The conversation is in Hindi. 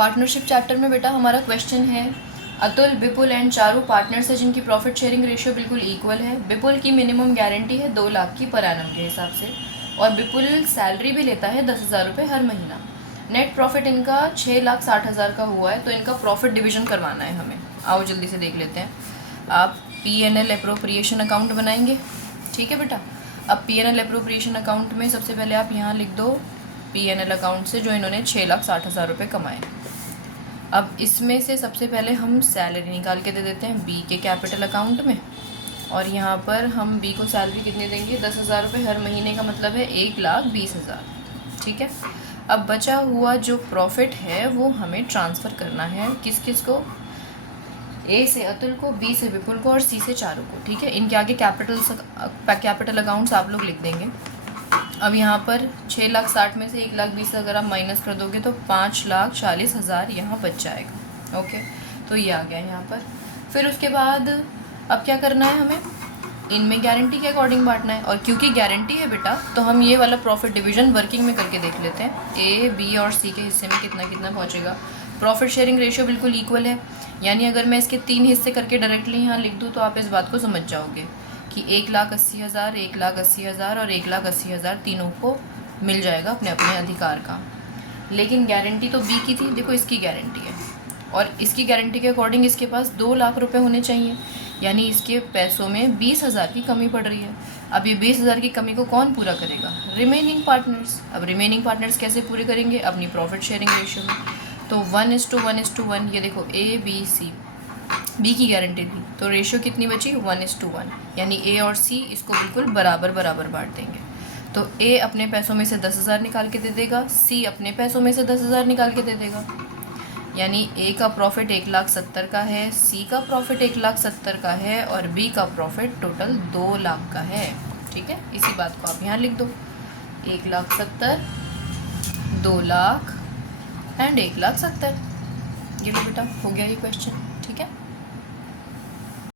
पार्टनरशिप चैप्टर में बेटा हमारा क्वेश्चन है, अतुल, विपुल एंड चारू पार्टनर्स है जिनकी प्रॉफिट शेयरिंग रेशियो बिल्कुल इक्वल है। विपुल की मिनिमम गारंटी है 2 लाख की पर एनम के हिसाब से, और विपुल सैलरी भी लेता है 10,000 रुपये हर महीना। नेट प्रॉफिट इनका 6,60,000 का हुआ है, तो इनका प्रॉफिट डिवीजन करवाना है हमें। आओ जल्दी से देख लेते हैं। आप P&L अप्रोप्रिएशन अकाउंट बनाएंगे, ठीक है बेटा। अब P&L अप्रोप्रिएशन अकाउंट में सबसे पहले आप यहाँ लिख दो P&L अकाउंट से जो इन्होंने 6,60,000 रुपये कमाए। अब इसमें से सबसे पहले हम सैलरी निकाल के दे देते हैं B के कैपिटल अकाउंट में, और यहाँ पर हम B को सैलरी कितनी देंगे, 10,000 रुपये हर महीने का मतलब है 1,20,000, ठीक है। अब बचा हुआ जो प्रॉफिट है वो हमें ट्रांसफ़र करना है किस किस को, A से अतुल को, B से विपुल को और C से चारू को, ठीक है। इनके आगे कैपिटल अकाउंट्स आप लोग लिख देंगे। अब यहाँ पर 6,60,000 में से 1,20,000 अगर आप माइनस कर दोगे तो 5,40,000 यहाँ बच जाएगा, ओके। तो ये आ गया यहाँ पर। फिर उसके बाद अब क्या करना है, हमें इनमें गारंटी के अकॉर्डिंग बांटना है, और क्योंकि गारंटी है बेटा तो हम ये वाला प्रॉफिट डिवीजन वर्किंग में करके देख लेते हैं। A, B और C के हिस्से में कितना कितना पहुँचेगा। प्रॉफिट शेयरिंग रेशियो बिल्कुल इक्वल है, यानी अगर मैं इसके 3 हिस्से करके डायरेक्टली यहाँ लिख दूँ तो आप इस बात को समझ जाओगे कि 1,80,000, 1,80,000 और 1,80,000 तीनों को मिल जाएगा अपने अपने अधिकार का। लेकिन गारंटी तो B की थी, देखो इसकी गारंटी है, और इसकी गारंटी के अकॉर्डिंग इसके पास 2 लाख रुपए होने चाहिए, यानी इसके पैसों में 20,000 की कमी पड़ रही है। अब ये 20,000 की कमी को कौन पूरा करेगा, रिमेनिंग पार्टनर्स। अब रिमेनिंग पार्टनर्स कैसे पूरे करेंगे, अपनी प्रॉफिट शेयरिंग रेशियो में। तो 1:1:1, ये देखो A, B, C, B की गारंटी थी तो रेशियो कितनी बची, 1:1, यानी A और C इसको बिल्कुल बराबर बराबर बांट देंगे। तो A अपने पैसों में से 10,000 निकाल के दे देगा, C अपने पैसों में से 10,000 निकाल के दे देगा, यानी A का प्रॉफिट 1,70,000 का है, C का प्रॉफिट 1,70,000 का है और B का प्रॉफिट टोटल 2 लाख का है, ठीक है। इसी बात को आप यहाँ लिख दो, 1,70,000, 2 लाख एंड 1,70,000। ये लो बेटा, हो गया ये क्वेश्चन, ठीक है।